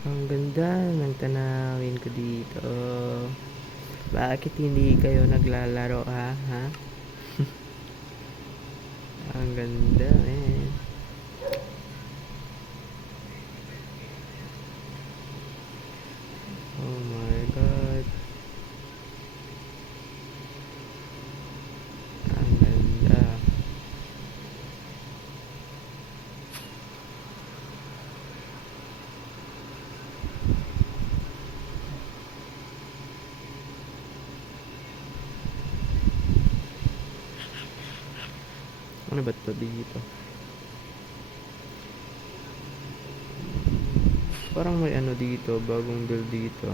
Ang ganda ng tanawin ko dito. Bakit hindi kayo naglalaro, ha? Ang ganda, eh. Oh my God. Ang ganda. Ano ba to dito? Parang may ano dito, bagong build dito.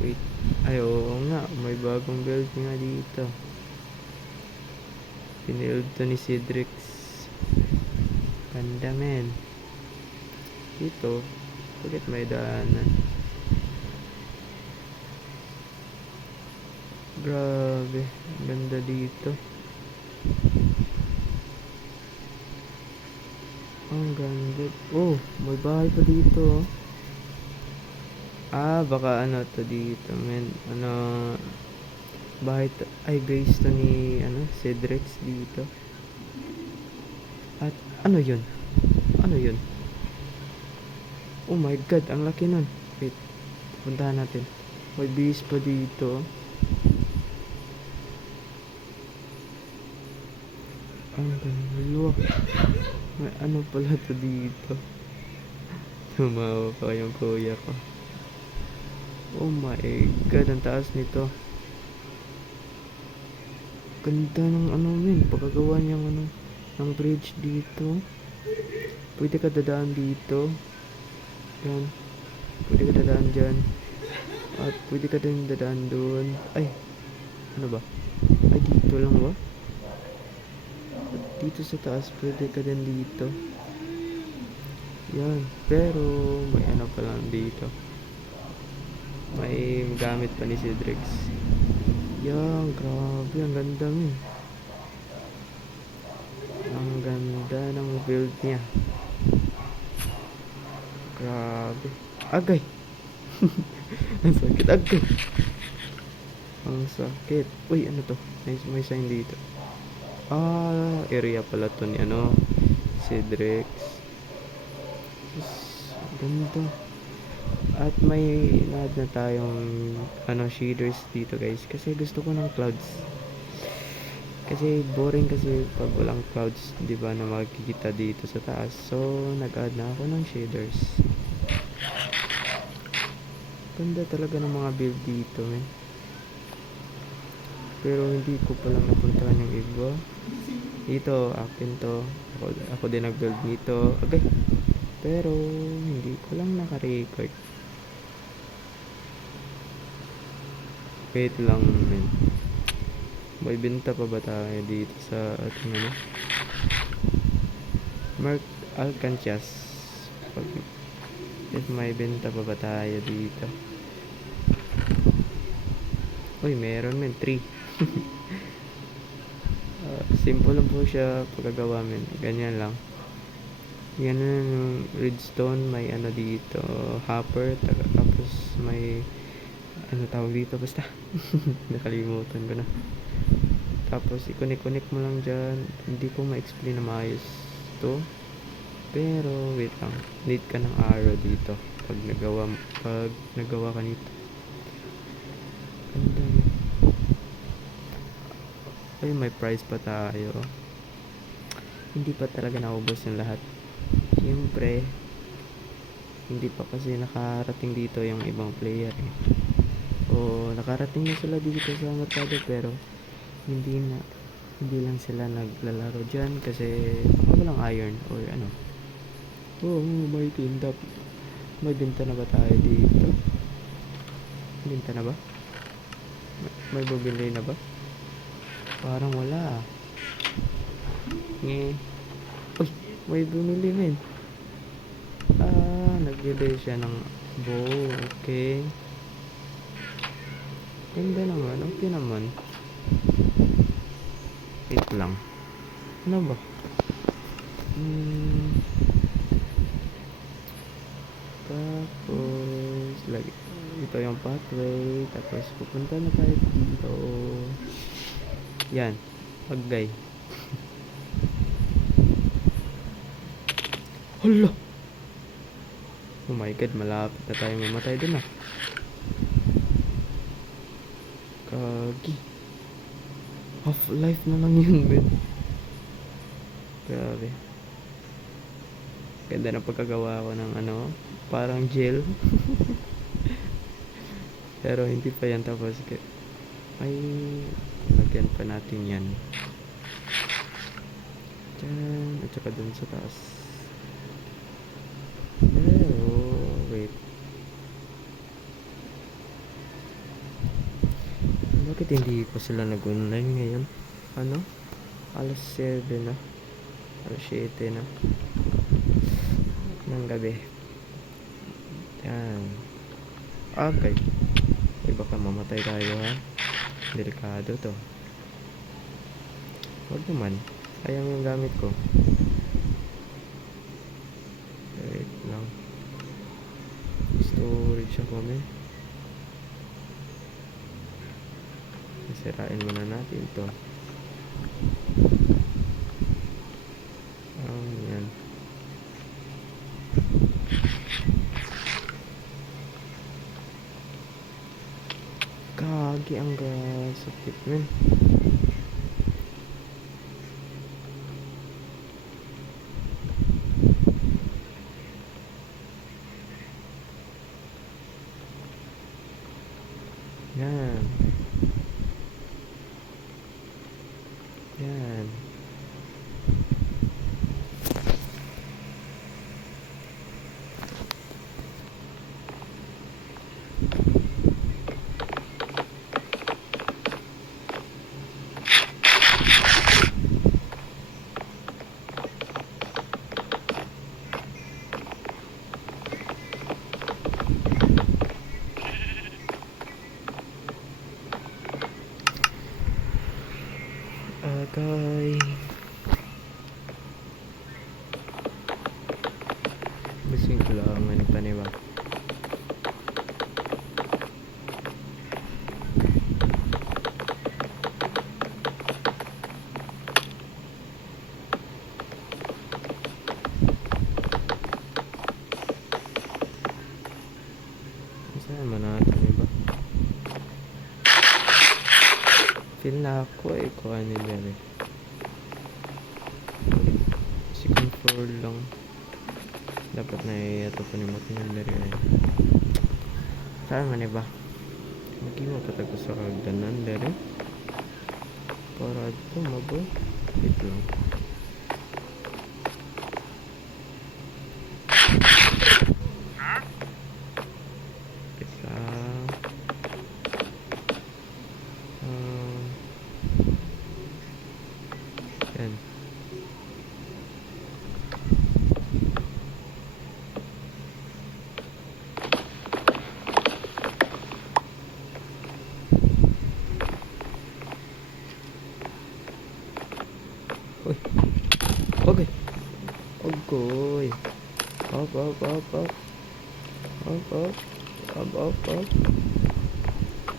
Wait. Ay, oo nga. May bagong build nga dito. Pinild to ni Cedrix. Ganda, men. Dito, ulit may daanan. Grabe. Ang ganda dito. Ang ganda. Oh, may bahay pa dito. Baka ano to dito, men. Ano, bahay to, ay base to ni, Cedrix dito. At, ano yun? Ano yun? Oh my God, ang laki nun. Wait, puntahan natin. May base pa dito. Ang ganda. May ano pala to dito. Tumawa pa yung kuya ko. Oh my God, ang taas nito. Ganda ng ano, men. Pagkagawa niyang ng bridge dito. Pwede ka dadaan dito. Yan. Pwede ka dadaan dyan. At pwede ka din dadaan doon. Ay, ano ba? Ay, dito lang ba? At dito sa taas, pwede ka din dito. Yan. Pero, may ano pa lang dito. May gamit pa ni Cedrix. Yan, grabe. Ang ganda, men. Ang ganda ng build niya. Grabe. Agay. Ang sakit, agay. Ang sakit. Uy, ano to? May sign dito. Area pala to ni Cedrix. Ganda. At may nad na tayong shaders dito, guys, kasi gusto ko ng clouds. Kasi boring kasi pag walang clouds, 'di ba, na makikita dito sa taas. So nag-add na ako ng shaders. Ganda talaga ng mga build dito, men. Pero hindi ko pa lang napuntahan yung iba. Dito, akin to. Ako din nag-build nito. Okay. Pero hindi ko lang naka-record. Wait lang, men. May benta pa ba tayo dito sa ating Mark Alcancias? If may benta pa ba tayo dito? Uy, meron, men. 3. Simple lang po siya pagkagawa, men. Ganyan lang. Yan yung redstone. May dito, hopper. Tapos may tawag dito, basta. Nakalimutan ko na. Tapos i-connect mo lang dyan. Hindi ko ma-explain na maayos to. Pero wait lang, need ka ng arrow dito pag nagawa ka nito. Ganda. Ay, may prize pa tayo. Hindi pa talaga naubos yung lahat. Siyempre, hindi pa kasi nakarating dito yung ibang player, eh. O nakarating na sila dito sa merkado, pero hindi lang sila naglalaro dyan kasi walang iron or ano. May tinda. May benta na ba tayo dito? Benta na ba? May bumili na ba? Parang wala. Uy, may bumili, men. Nagbili siya ng bow. Okay. Ganda naman. Okay naman. Wait lang. Ano ba? Tapos, lagi, ito yung pathway. Tapos, pupunta na tayo dito. Yan. Paggay. Hala! Oh my god, malapit na tayo mamatay dun ah. Kagi. Half-life na lang yun, man. Grabe. Ganda ng pagkagawa ko ng ano, parang gel. Pero hindi pa yan tapos. Ay, lagyan pa natin yan. Diyan, at saka dun sa taas. Pero, wait. Bakit hindi pa sila nag-online ngayon? Ano? Alas 7 na. Alas 7 na. Ng gabi. Yan. Okay. Ay, baka mamatay tayo ha. Delikado to. Huwag naman. Sayang yung gamit ko. Wait lang. Storage ako may. Sirain muna natin to. Yan. Kagi ang sakit men. Yan. Yan. Agay. Basing kailangan pa niba. Saan man natin iba? Feel na ako eh kung ano nila eh. Second floor lang. Dapat na ito pa ni Matinal na rin. Saan man iba? Mag-iwa pa tayo sa kagdanan dere. Para ito maboy. Wait lang. Isa. Yan. Uy. Okay. Ogoy. Up. Up.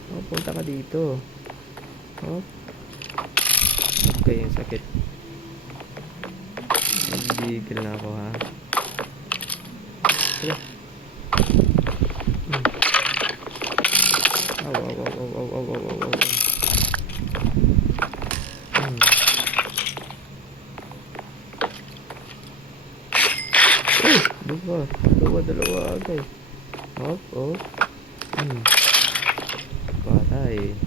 Oh, punta ka dito. Up. Okay, yung sakit. Nagigil na ako ha. Tala. Aw. Dalawa agay. Up. Patay.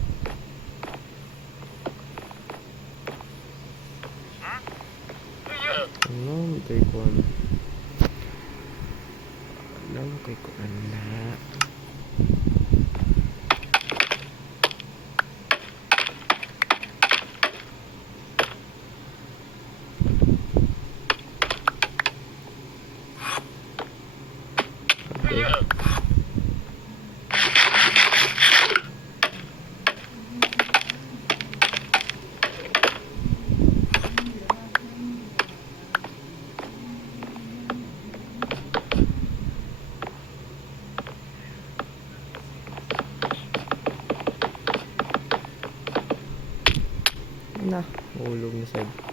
Alam kay ko na. na. Hulog na sad.